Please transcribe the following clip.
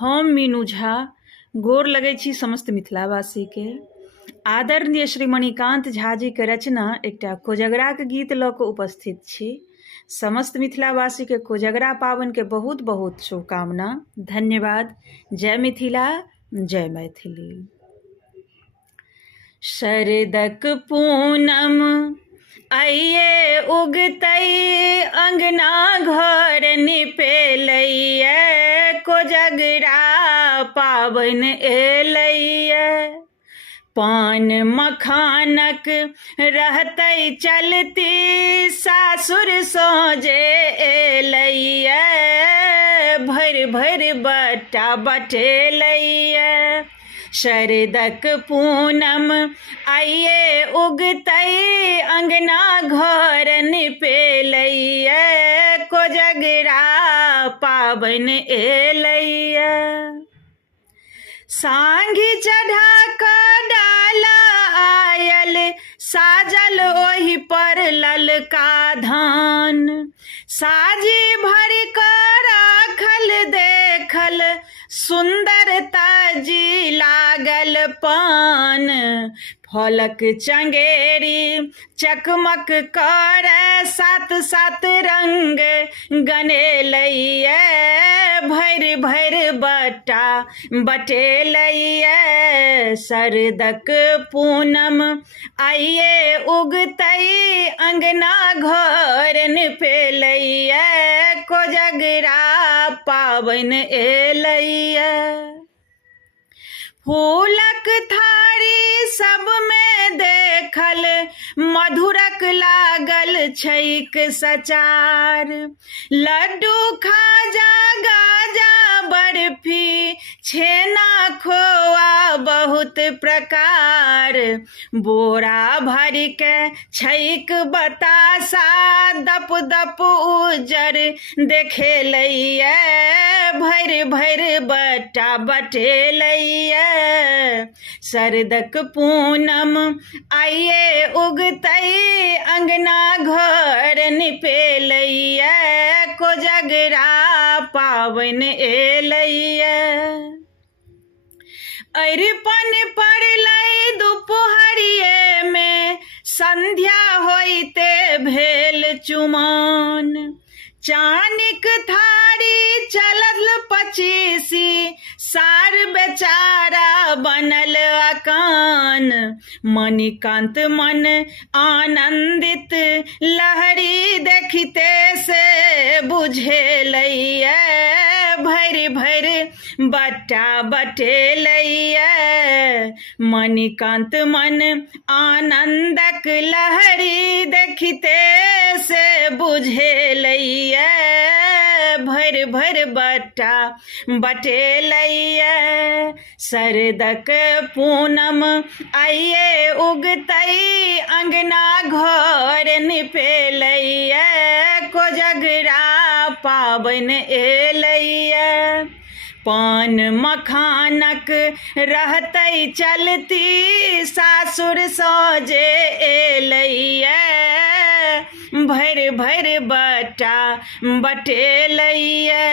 हम मीनू झा गोर लगै छी समस्त मिथिलावासी के। आदरणीय श्री मणिकान्त झा जी के रचना एकटा कोजगराक गीत लऽ कऽ उपस्थित छी। समस्त मिथिलावासी के कोजगरा पावनि के बहुत बहुत शुभकामना। धन्यवाद। जय मिथिला, जय मैथिली। शरदक पूनम आइये उगतै, अंगना घर निपेलैये, कोजगरा पाबनि एलैये। पान मखानक रहतै चलती, सासुर सोझे एलैये, भरि भरि बट्टा बटेलैये। शरदक पूनम आइये उगतै, अंगना घर निपेलैये, कोजगरा पाबनि एलैये। सांघी चढ़ा कऽ डाला आयल, साजल ओहि पर ललका धान। साजी भरि कऽ राखल देखल, सुन्दरता जी लागल पान। फलक चंगेरी चकमक करे, सात सात रंग गनेलैये, भरि भरि बट्टा बटेलैये। शरदक पूनम आइये उगतै, अंगना घर निपेलैये, कोजगरा पाबनि एलैये। फूलक थारी सब में देखल, मधुरक लागल छैक सचार। लड्डू खाजा गाजा बर्फी, छेना खोआ बहुत प्रकार। बोरा भरि के छैक बतासा, दप दप उजर देखेलैये, भरि भरि बट्टा बटेलैये। शरदक पूनम आइये उगतै, अंगना घर निपेलैये, कोजगरा पाबनि एलैये। अरिपन पड़लै दुपहरिये में, संध्या होइते भेल चुमाओन। चानिक थारी चलल पचीसी, सार बेचारा बनल अकान। मणिकान्त मन आनंदित, लहरी देखिते से बुझेलैये, भरि भरि बट्टा बटेलैये। मणिकान्त मन आनंदक लहरी देखिते से बुझेलैये, भरि भरि बट्टा बटेलैये। शरदक पूनम आइये उगतै, अंगना घर निपेलैये, कोजगरा पाबनि एलैये। पान मखानक रहतै चलती, सासुर सोझे एलैये, भरि भरि बट्टा बटेलैये।